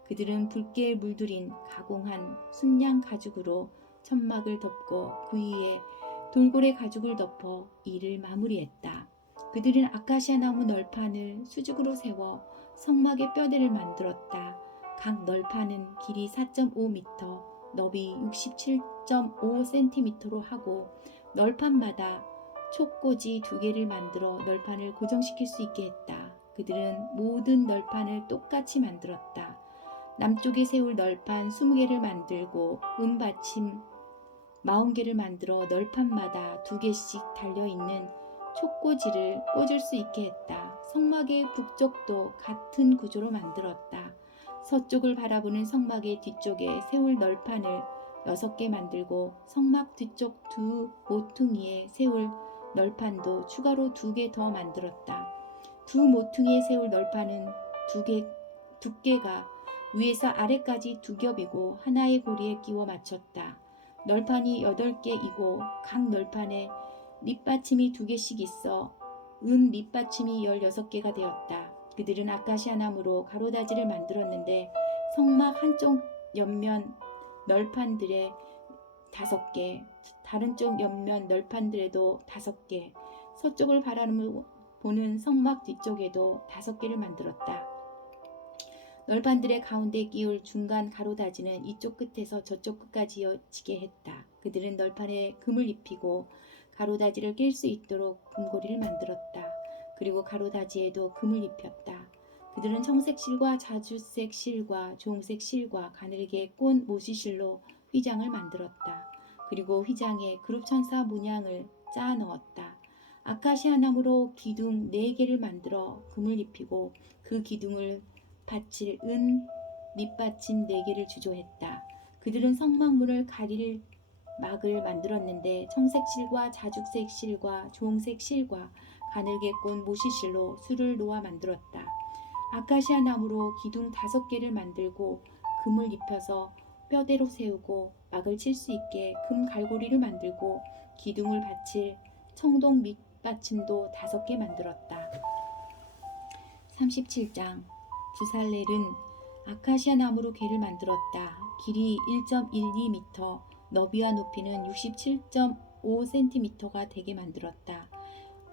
그들은 붉게 물들인 가공한 순양 가죽으로 천막을 덮고 그 위에 돌고래 가죽을 덮어 이를 마무리했다. 그들은 아카시아 나무 널판을 수직으로 세워 성막의 뼈대를 만들었다. 각 널판은 길이 4.5m, 너비 67.5cm로 하고 널판마다 촉꽂이 2개를 만들어 널판을 고정시킬 수 있게 했다. 그들은 모든 널판을 똑같이 만들었다. 남쪽에 세울 널판 20개를 만들고 은받침 40개를 만들어 널판마다 2개씩 달려있는 촉꽂이를 꽂을 수 있게 했다. 성막의 북쪽도 같은 구조로 만들었다. 서쪽을 바라보는 성막의 뒤쪽에 세울 널판을 6개 만들고 성막 뒤쪽 두 모퉁이에 세울 널판도 추가로 2개 더 만들었다. 두 모퉁이에 세울 널판은 두께가 위에서 아래까지 두 겹이고 하나의 고리에 끼워 맞췄다. 널판이 8개이고 각 널판에 밑받침이 2개씩 있어 은 밑받침이 16개가 되었다. 그들은 아카시아 나무로 가로다지를 만들었는데 성막 한쪽 옆면 널판들에 5개, 다른 쪽 옆면 널판들에도 5개, 서쪽을 바라보는 성막 뒤쪽에도 5개를 만들었다. 널판들의 가운데 끼울 중간 가로다지는 이쪽 끝에서 저쪽 끝까지 이어지게 했다. 그들은 널판에 금을 입히고 가로다지를 낄 수 있도록 금고리를 만들었다. 그리고 가로다지에도 금을 입혔다. 그들은 청색 실과 자주색 실과 주홍색 실과 가늘게 꼰 모시실로 휘장을 만들었다. 그리고 휘장에 그룹천사 문양을 짜 넣었다. 아카시아 나무로 기둥 4개를 만들어 금을 입히고 그 기둥을 받칠 은 밑받침 4개를 주조했다. 그들은 성막문을 가릴 막을 만들었는데 청색 실과 자죽색 실과 주홍색 실과 가늘게 꼰 모시실로 술을 놓아 만들었다. 아카시아 나무로 기둥 5개를 만들고 금을 입혀서 뼈대로 세우고 막을 칠 수 있게 금 갈고리를 만들고 기둥을 받칠 청동 밑받침도 5개 만들었다. 37장 부살렐은 아카시아 나무로 궤를 만들었다. 길이 1.12m, 너비와 높이는 67.5cm가 되게 만들었다.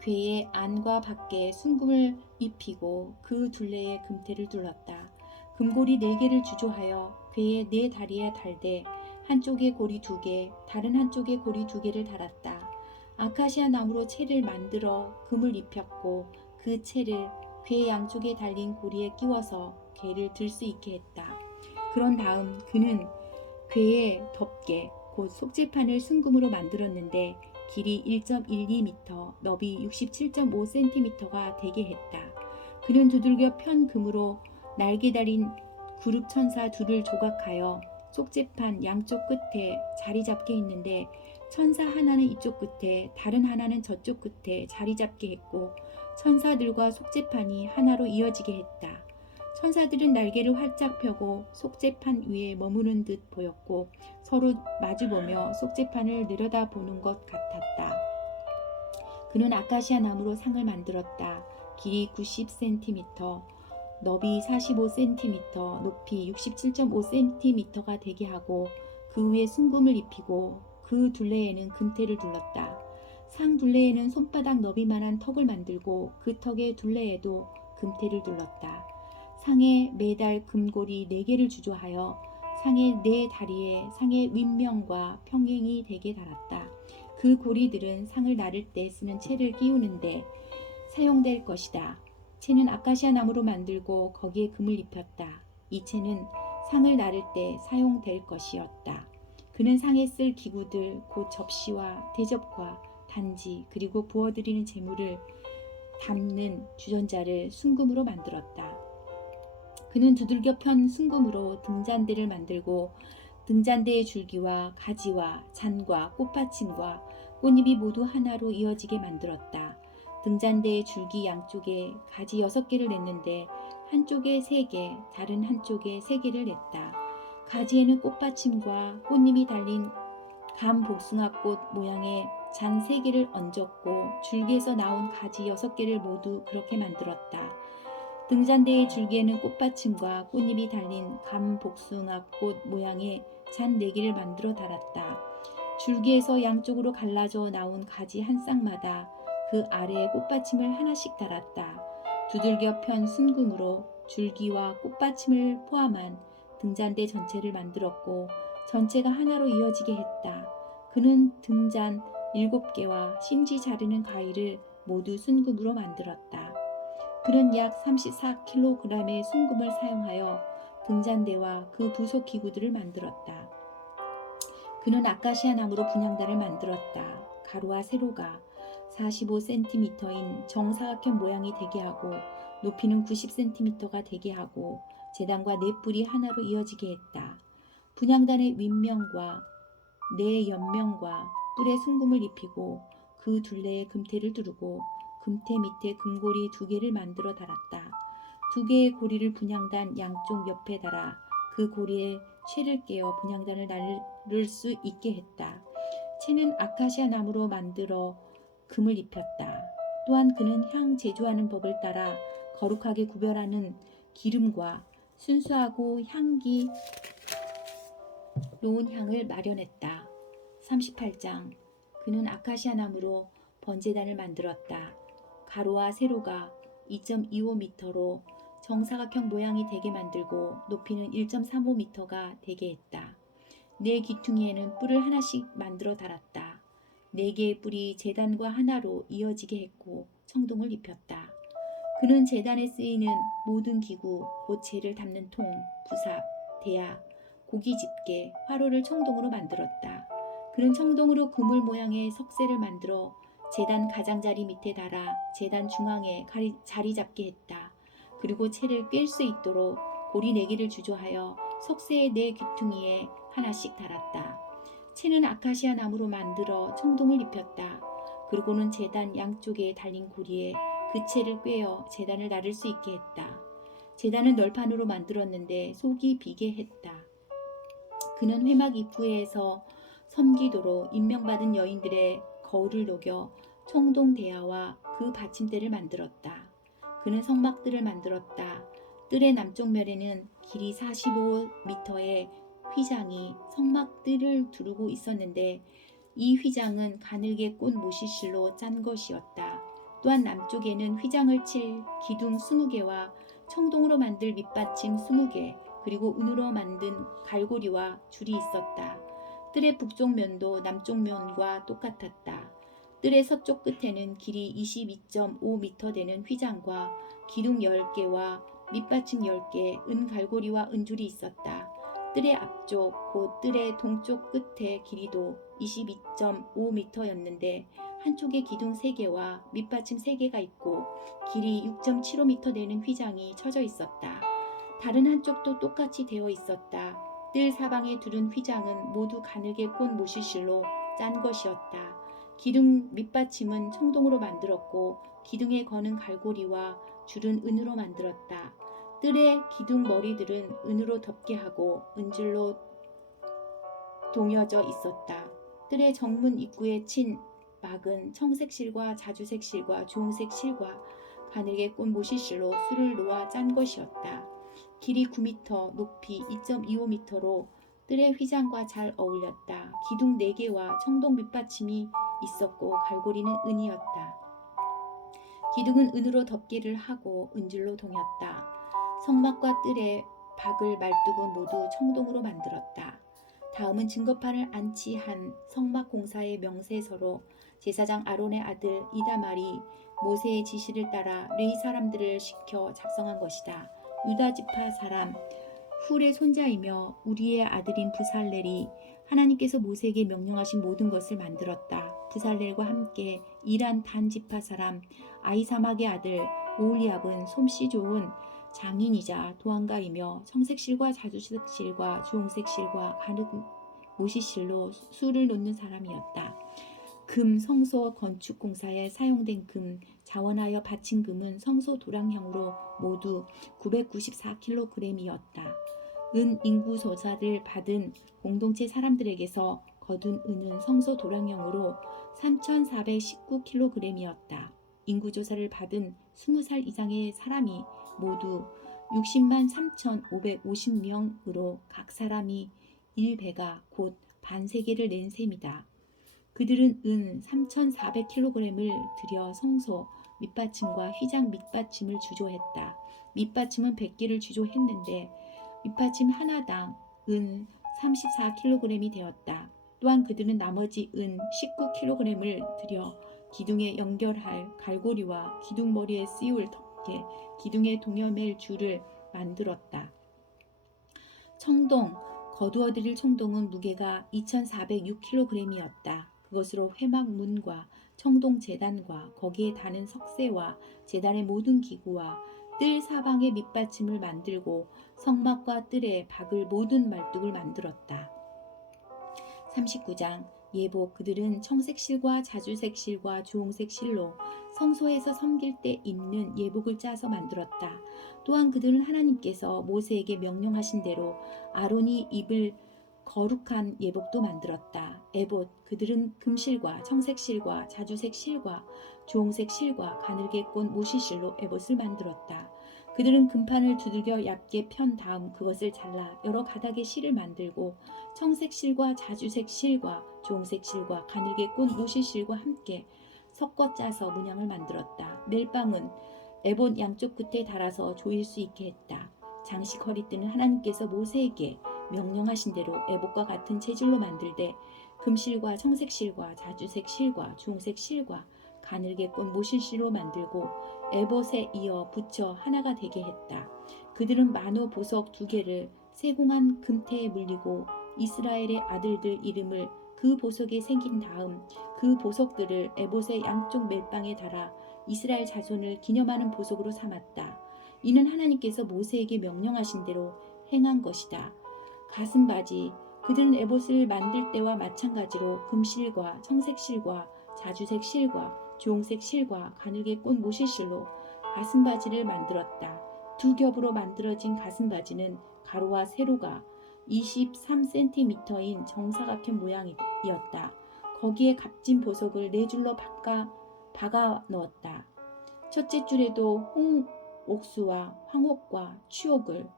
궤의 안과 밖에 순금을 입히고 그 둘레에 금테를 둘렀다. 금고리 4개를 주조하여 궤의 4다리에 달되 한쪽에 고리 2개, 다른 한쪽에 고리 2개를 달았다. 아카시아 나무로 채를 만들어 금을 입혔고 그 채를 궤 양쪽에 달린 고리에 끼워서 궤를 들 수 있게 했다. 그런 다음 그는 궤의 덮개, 곧 속재판을 순금으로 만들었는데 길이 1.12m, 너비 67.5cm가 되게 했다. 그는 두들겨 편 금으로 날개 달린 그룹천사 둘을 조각하여 속재판 양쪽 끝에 자리 잡게 했는데 천사 하나는 이쪽 끝에 다른 하나는 저쪽 끝에 자리 잡게 했고 천사들과 속재판이 하나로 이어지게 했다. 천사들은 날개를 활짝 펴고 속재판 위에 머무는 듯 보였고 서로 마주보며 속재판을 내려다보는 것 같았다. 그는 아카시아 나무로 상을 만들었다. 길이 90cm, 너비 45cm, 높이 67.5cm가 되게 하고 그 위에 순금을 입히고 그 둘레에는 금테를 둘렀다. 상 둘레에는 손바닥 너비만한 턱을 만들고 그 턱의 둘레에도 금테를 둘렀다. 상에 매달 금고리 4개를 주조하여 상의 4다리에 상의 윗면과 평행이 되게 달았다. 그 고리들은 상을 나를 때 쓰는 채를 끼우는데 사용될 것이다. 채는 아카시아 나무로 만들고 거기에 금을 입혔다. 이 채는 상을 나를 때 사용될 것이었다. 그는 상에 쓸 기구들 곧 접시와 대접과 단지 그리고 부어드리는 재물을 담는 주전자를 순금으로 만들었다. 그는 두들겨 편 순금으로 등잔대를 만들고 등잔대의 줄기와 가지와 잔과 꽃받침과 꽃잎이 모두 하나로 이어지게 만들었다. 등잔대의 줄기 양쪽에 가지 6개를 냈는데 한쪽에 3개, 다른 한쪽에 3개를 냈다. 가지에는 꽃받침과 꽃잎이 달린 감복숭아꽃 모양의 잔 3개를 얹었고 줄기에서 나온 가지 6개를 모두 그렇게 만들었다. 등잔대의 줄기에는 꽃받침과 꽃잎이 달린 감복숭아꽃 모양의 잔 4개를 만들어 달았다. 줄기에서 양쪽으로 갈라져 나온 가지 한 쌍마다 그 아래에 꽃받침을 하나씩 달았다. 두들겨 편 순금으로 줄기와 꽃받침을 포함한 등잔대 전체를 만들었고 전체가 하나로 이어지게 했다. 그는 등잔 7개와 심지 자르는 가위를 모두 순금으로 만들었다. 그는 약 34kg의 순금을 사용하여 등잔대와 그 부속 기구들을 만들었다. 그는 아카시아 나무로 분향단을 만들었다. 가로와 세로가 45cm인 정사각형 모양이 되게 하고 높이는 90cm가 되게 하고 제단과 4뿔이 하나로 이어지게 했다. 분향단의 윗면과 4옆면과 뿔에 순금을 입히고 그 둘레에 금테를 두르고 금테 밑에 금고리 2개를 만들어 달았다. 2개의 고리를 분향단 양쪽 옆에 달아 그 고리에 채를 깨어 분향단을 나를 수 있게 했다. 채는 아카시아 나무로 만들어 금을 입혔다. 또한 그는 향 제조하는 법을 따라 거룩하게 구별하는 기름과 순수하고 향기로운 향을 마련했다. 38장 그는 아카시아 나무로 번제단을 만들었다. 가로와 세로가 2.25m로 정사각형 모양이 되게 만들고 높이는 1.35m가 되게 했다. 네 귀퉁이에는 뿔을 하나씩 만들어 달았다. 4개의 뿔이 제단과 하나로 이어지게 했고 청동을 입혔다. 그는 제단에 쓰이는 모든 기구, 곧 재를 담는 통, 부삽, 대야, 고기 집게, 화로를 청동으로 만들었다. 그는 청동으로 그물 모양의 석쇠를 만들어 제단 가장자리 밑에 달아 제단 중앙에 자리 잡게 했다. 그리고 채를 꿰 수 있도록 고리 4개를 주조하여 석쇠의 4 귀퉁이에 하나씩 달았다. 채는 아카시아 나무로 만들어 청동을 입혔다. 그리고는 제단 양쪽에 달린 고리에 그 채를 꿰어 제단을 나를 수 있게 했다. 제단은 널판으로 만들었는데 속이 비게 했다. 그는 회막 입구에서 섬기도로 임명받은 여인들의 거울을 녹여 청동 대야와 그 받침대를 만들었다. 그는 성막들을 만들었다. 뜰의 남쪽 면에는 길이 45m의 휘장이 성막들을 두르고 있었는데 이 휘장은 가늘게 꼰 모시실로 짠 것이었다. 또한 남쪽에는 휘장을 칠 기둥 20개와 청동으로 만들 밑받침 20개 그리고 은으로 만든 갈고리와 줄이 있었다. 뜰의 북쪽 면도 남쪽 면과 똑같았다. 뜰의 서쪽 끝에는 길이 22.5m 되는 휘장과 기둥 10개와 밑받침 10개, 은갈고리와 은줄이 있었다. 뜰의 앞쪽, 곧 뜰의 동쪽 끝의 길이도 22.5m였는데 한쪽에 기둥 3개와 밑받침 3개가 있고 길이 6.75m 되는 휘장이 쳐져 있었다. 다른 한쪽도 똑같이 되어 있었다. 뜰 사방에 두른 휘장은 모두 가늘게 꼰 모시실로 짠 것이었다. 기둥 밑받침은 청동으로 만들었고 기둥에 거는 갈고리와 줄은 은으로 만들었다. 뜰의 기둥 머리들은 은으로 덮게 하고 은줄로 동여져 있었다. 뜰의 정문 입구에 친 막은 청색 실과 자주색 실과 주홍색 실과 가늘게 꼰 모시실로 술을 놓아 짠 것이었다. 길이 9m, 높이 2.25m로 뜰의 휘장과 잘 어울렸다. 기둥 4개와 청동 밑받침이 있었고 갈고리는 은이었다. 기둥은 은으로 덮개를 하고 은줄로 동였다. 성막과 뜰의 박을 말뚝은 모두 청동으로 만들었다. 다음은 증거판을 안치한 성막 공사의 명세서로 제사장 아론의 아들 이다말이 모세의 지시를 따라 레위 사람들을 시켜 작성한 것이다. 유다 지파 사람 훌의 손자이며 우리의 아들인 부살렐이 하나님께서 모세에게 명령하신 모든 것을 만들었다. 부살렐과 함께 일한 단 지파 사람 아히사막의 아들 오홀리압은 솜씨 좋은 장인이자 도안가이며 청색 실과 자주색 실과 주홍색 실과 가늘 모시실로 술을 놓는 사람이었다. 금 성소 건축 공사에 사용된 금 자원하여 바친 금은 성소 도량형으로 모두 994kg이었다. 은 인구 조사를 받은 공동체 사람들에게서 거둔 은은 성소 도량형으로 3419kg이었다. 인구 조사를 받은 20살 이상의 사람이 모두 60만 3,550명으로 각 사람이 1배가 곧 반세계를 낸 셈이다. 그들은 은 3,400kg을 들여 성소 밑받침과 휘장 밑받침을 주조했다. 밑받침은 100개를 주조했는데 밑받침 하나당 은 34kg이 되었다. 또한 그들은 나머지 은 19kg을 들여 기둥에 연결할 갈고리와 기둥머리에 씌울 덮개, 기둥에 동여맬 줄을 만들었다. 청동, 거두어들일 청동은 무게가 2,406kg이었다. 그것으로 회막 문과 청동 제단과 거기에 다는 석쇠와 제단의 모든 기구와 뜰 사방의 밑받침을 만들고 성막과 뜰에 박을 모든 말뚝을 만들었다. 39장 예복 그들은 청색 실과 자주색 실과 주홍색 실로 성소에서 섬길 때 입는 예복을 짜서 만들었다. 또한 그들은 하나님께서 모세에게 명령하신 대로 아론이 입을 거룩한 예복도 만들었다. 에봇 그들은 금실과 청색 실과 자주색 실과 주홍색 실과 가늘게 꼰 모시실로 에봇을 만들었다. 그들은 금판을 두들겨 얇게 편 다음 그것을 잘라 여러 가닥의 실을 만들고 청색 실과 자주색 실과 주홍색 실과 가늘게 꼰 모시실과 함께 섞어 짜서 문양을 만들었다. 멜빵은 에봇 양쪽 끝에 달아서 조일 수 있게 했다. 장식 허리띠는 하나님께서 모세에게 명령하신 대로 에봇과 같은 재질로 만들되 금실과 청색 실과 자주색 실과 주홍색 실과 가늘게 꼰 모실실로 만들고 에봇에 이어 붙여 하나가 되게 했다. 그들은 만호 보석 2개를 세공한 금태에 물리고 이스라엘의 아들들 이름을 그 보석에 새긴 다음 그 보석들을 에봇의 양쪽 멜빵에 달아 이스라엘 자손을 기념하는 보석으로 삼았다. 이는 하나님께서 모세에게 명령하신 대로 행한 것이다. 가슴바지 그들은 에봇을 만들 때와 마찬가지로 금실과 청색 실과 자주색 실과 주홍색 실과 가늘게 꼰 모실실로 가슴바지를 만들었다. 2겹으로 만들어진 가슴바지는 가로와 세로가 23cm인 정사각형 모양이었다. 거기에 값진 보석을 4줄로 박아 넣었다. 첫째 줄에도 홍옥수와 황옥과 추옥을,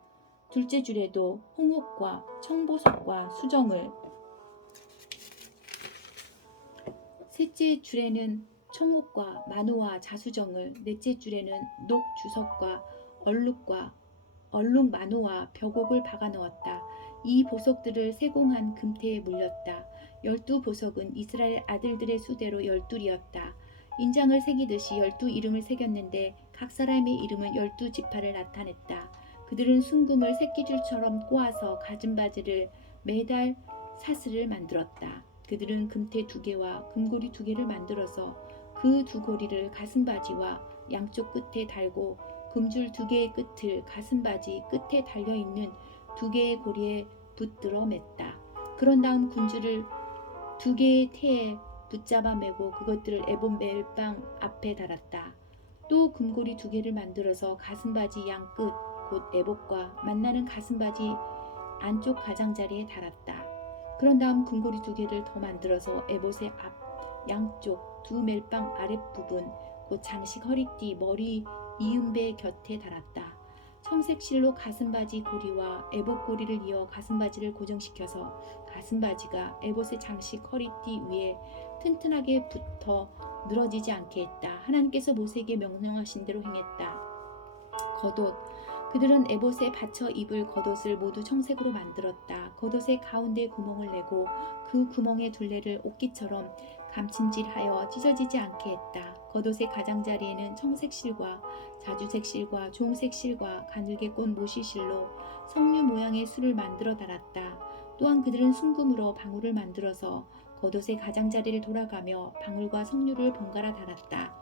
둘째 줄에도 홍옥과 청보석과 수정을, 셋째 줄에는 청옥과 만호와 자수정을, 넷째 줄에는 녹주석과 얼룩 만호와 벽옥을 박아 넣었다. 이 보석들을 세공한 금태에 물렸다. 12보석은 이스라엘 아들들의 수대로 12이었다. 인장을 새기듯이 12 이름을 새겼는데 각 사람의 이름은 12지파를 나타냈다. 그들은 순금을 새끼줄처럼 꼬아서 가슴바지를 매달 사슬을 만들었다. 그들은 금태 2개와 금고리 2개를 만들어서 그 2고리를 가슴바지와 양쪽 끝에 달고 금줄 2개의 끝을 가슴바지 끝에 달려있는 2개의 고리에 붙들어 맸다. 그런 다음 군주를 2개의 태에 붙잡아 매고 그것들을 에봇 멜빵 앞에 달았다. 또 금고리 2개를 만들어서 가슴바지 양끝 곧 에봇과 만나는 가슴바지 안쪽 가장자리에 달았다. 그런 다음 금고리 2개를 더 만들어서 에봇의 앞 양쪽 2 멜빵 아랫부분 곧 장식 허리띠 머리 이음배 곁에 달았다. 청색 실로 가슴바지 고리와 에봇 고리를 이어 가슴바지를 고정시켜서 가슴바지가 에봇의 장식 허리띠 위에 튼튼하게 붙어 늘어지지 않게 했다. 하나님께서 모세에게 명령하신 대로 행했다. 겉옷 그들은 에봇에 받쳐 입을 겉옷을 모두 청색으로 만들었다. 겉옷의 가운데 구멍을 내고 그 구멍의 둘레를 옷깃처럼 감침질하여 찢어지지 않게 했다. 겉옷의 가장자리에는 청색 실과 자주색 실과 주홍색 실과 가늘게 꼰 모시실로 석류 모양의 술을 만들어 달았다. 또한 그들은 순금으로 방울을 만들어서 겉옷의 가장자리를 돌아가며 방울과 석류를 번갈아 달았다.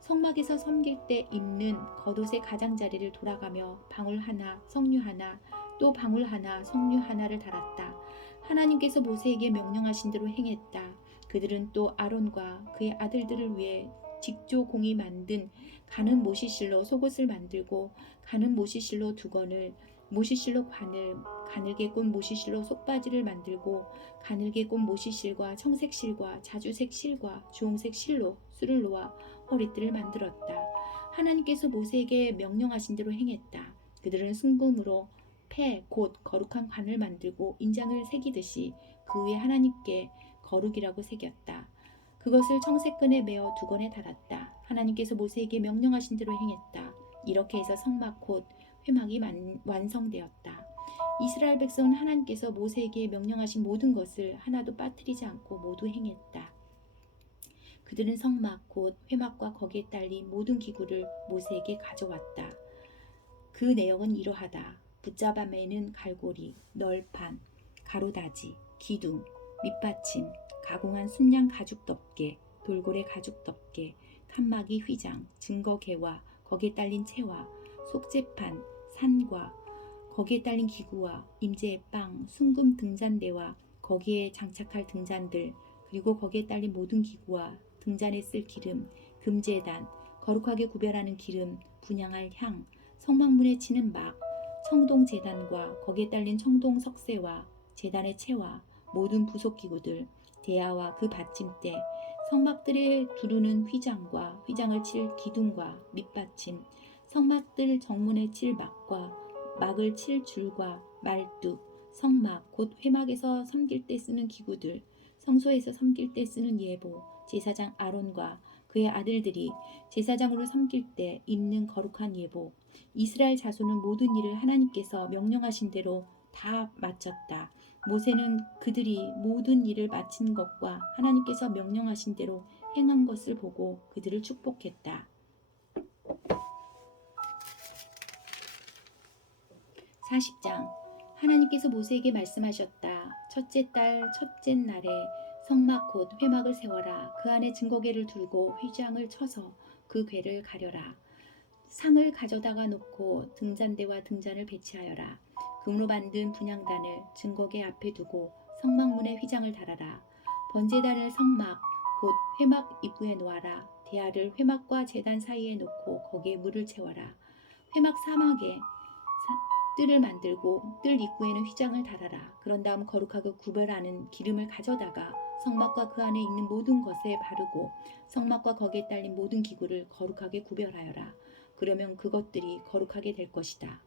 성막에서 섬길 때 입는 겉옷의 가장자리를 돌아가며 방울 하나, 석류 하나, 또 방울 하나, 석류 하나를 달았다. 하나님께서 모세에게 명령하신 대로 행했다. 그들은 또 아론과 그의 아들들을 위해 직조공이 만든 가는 모시실로 속옷을 만들고 가는 모시실로 두건을, 모시실로 관을, 가늘게 꼰 모시실로 속바지를 만들고 가늘게 꼰 모시실과 청색 실과 자주색 실과 주홍색 실로 술을 놓아 허리띠를 만들었다. 하나님께서 모세에게 명령하신 대로 행했다. 그들은 순금으로 폐, 곧 거룩한 관을 만들고 인장을 새기듯이 그 위에 하나님께 거룩이라고 새겼다. 그것을 청색끈에 매어 두건에 달았다. 하나님께서 모세에게 명령하신 대로 행했다. 이렇게 해서 성막 곧 회막이 완성되었다. 이스라엘 백성은 하나님께서 모세에게 명령하신 모든 것을 하나도 빠뜨리지 않고 모두 행했다. 그들은 성막 곧 회막과 거기에 딸린 모든 기구를 모세에게 가져왔다. 그 내용은 이러하다. 붙잡아 매는 갈고리, 널판, 가로다지, 기둥, 밑받침, 가공한 순양 가죽 덮개, 돌고래 가죽 덮개, 칸막이 휘장, 증거개와 거기에 딸린 채와 속재판, 산과 거기에 딸린 기구와 임재의 빵, 순금 등잔대와 거기에 장착할 등잔들, 그리고 거기에 딸린 모든 기구와 등잔에 쓸 기름, 금제단, 거룩하게 구별하는 기름, 분향할 향, 성막문에 치는 막, 청동 제단과 거기에 딸린 청동 석쇠와 제단의 채와 모든 부속 기구들, 대야와 그 받침대, 성막들에 두르는 휘장과 휘장을 칠 기둥과 밑받침, 성막들 정문에 칠 막과 막을 칠 줄과 말뚝, 성막 곧 회막에서 섬길 때 쓰는 기구들, 성소에서 섬길 때 쓰는 예보, 제사장 아론과 그의 아들들이 제사장으로 섬길 때 입는 거룩한 예복, 이스라엘 자손은 모든 일을 하나님께서 명령하신 대로 다 마쳤다. 모세는 그들이 모든 일을 마친 것과 하나님께서 명령하신 대로 행한 것을 보고 그들을 축복했다. 40장. 하나님께서 모세에게 말씀하셨다. 첫째 달 첫째 날에 성막 곧 회막을 세워라. 그 안에 증거궤를 들고 휘장을 쳐서 그 궤를 가려라. 상을 가져다가 놓고 등잔대와 등잔을 배치하여라. 금으로 만든 분향단을 증거궤 앞에 두고 성막문에 휘장을 달아라. 번제단을 성막 곧 회막 입구에 놓아라. 대야를 회막과 제단 사이에 놓고 거기에 물을 채워라. 회막 사막에 뜰을 만들고 뜰 입구에는 휘장을 달아라. 그런 다음 거룩하게 구별하는 기름을 가져다가 성막과 그 안에 있는 모든 것에 바르고 성막과 거기에 딸린 모든 기구를 거룩하게 구별하여라. 그러면 그것들이 거룩하게 될 것이다.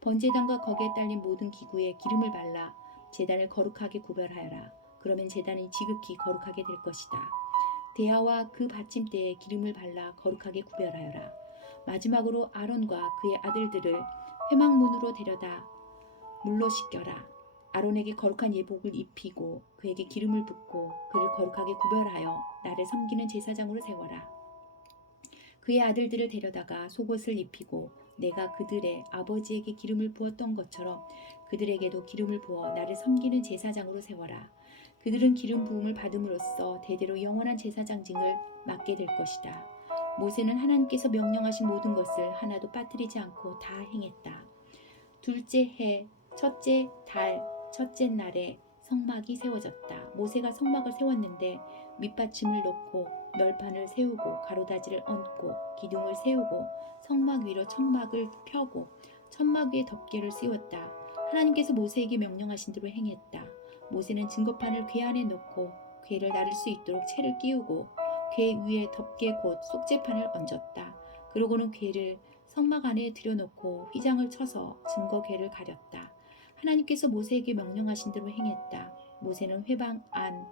번제단과 거기에 딸린 모든 기구에 기름을 발라 제단을 거룩하게 구별하여라. 그러면 제단이 지극히 거룩하게 될 것이다. 대야와 그 받침대에 기름을 발라 거룩하게 구별하여라. 마지막으로 아론과 그의 아들들을 회막문으로 데려다 물로 씻겨라. 아론에게 거룩한 예복을 입히고 그에게 기름을 붓고 그를 거룩하게 구별하여 나를 섬기는 제사장으로 세워라. 그의 아들들을 데려다가 속옷을 입히고 내가 그들의 아버지에게 기름을 부었던 것처럼 그들에게도 기름을 부어 나를 섬기는 제사장으로 세워라. 그들은 기름 부음을 받음으로써 대대로 영원한 제사장직을 맡게 될 것이다. 모세는 하나님께서 명령하신 모든 것을 하나도 빠뜨리지 않고 다 행했다. 둘째 해 첫째 달 첫째 날에 성막이 세워졌다. 모세가 성막을 세웠는데 밑받침을 놓고 널판을 세우고 가로다지를 얹고 기둥을 세우고 성막 위로 천막을 펴고 천막 위에 덮개를 씌웠다. 하나님께서 모세에게 명령하신 대로 행했다. 모세는 증거판을 궤 안에 놓고 궤를 나를 수 있도록 채를 끼우고 궤 위에 덮개 곧 속죄판을 얹었다. 그러고는 궤를 성막 안에 들여놓고 휘장을 쳐서 증거 궤를 가렸다. 하나님께서 모세에게 명령하신 대로 행했다. 모세는 회방 안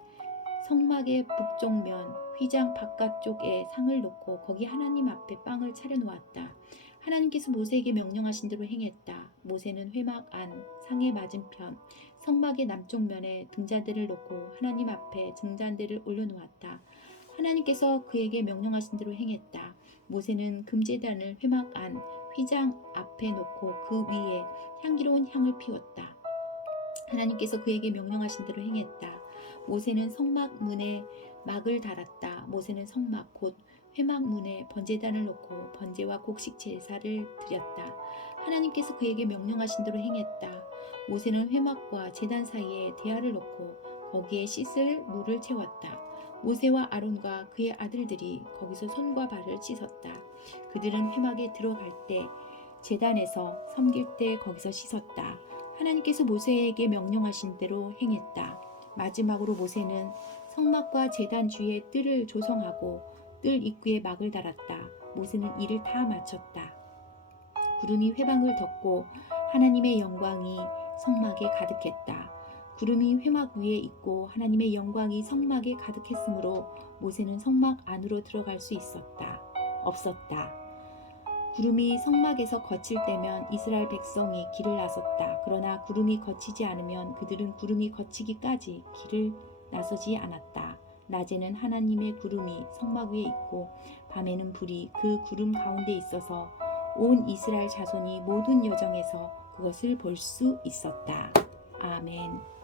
성막의 북쪽면 휘장 바깥쪽에 상을 놓고 거기 하나님 앞에 빵을 차려놓았다. 하나님께서 모세에게 명령하신 대로 행했다. 모세는 회막 안 상의 맞은편 성막의 남쪽 면에 등잔대를 놓고 하나님 앞에 등잔대를 올려놓았다. 하나님께서 그에게 명령하신 대로 행했다. 모세는 금제단을 회막 안 휘장 앞에 놓고 그 위에 향기로운 향을 피웠다. 하나님께서 그에게 명령하신 대로 행했다. 모세는 성막 문에 막을 달았다. 모세는 성막 곧 회막 문에 번제단을 놓고 번제와 곡식 제사를 드렸다. 하나님께서 그에게 명령하신 대로 행했다. 모세는 회막과 제단 사이에 대야를 놓고 거기에 씻을 물을 채웠다. 모세와 아론과 그의 아들들이 거기서 손과 발을 씻었다. 그들은 회막에 들어갈 때 제단에서 섬길 때 거기서 씻었다. 하나님께서 모세에게 명령하신 대로 행했다. 마지막으로 모세는 성막과 제단 주위에 뜰을 조성하고 뜰 입구에 막을 달았다. 모세는 일을 다 마쳤다. 구름이 회방을 덮고 하나님의 영광이 성막에 가득했다. 구름이 회막 위에 있고 하나님의 영광이 성막에 가득했으므로 모세는 성막 안으로 들어갈 수 없었다. 구름이 성막에서 거칠 때면 이스라엘 백성이 길을 나섰다. 그러나 구름이 거치지 않으면 그들은 구름이 거치기까지 길을 나서지 않았다. 낮에는 하나님의 구름이 성막 위에 있고 밤에는 불이 그 구름 가운데 있어서 온 이스라엘 자손이 모든 여정에서 그것을 볼 수 있었다. 아멘.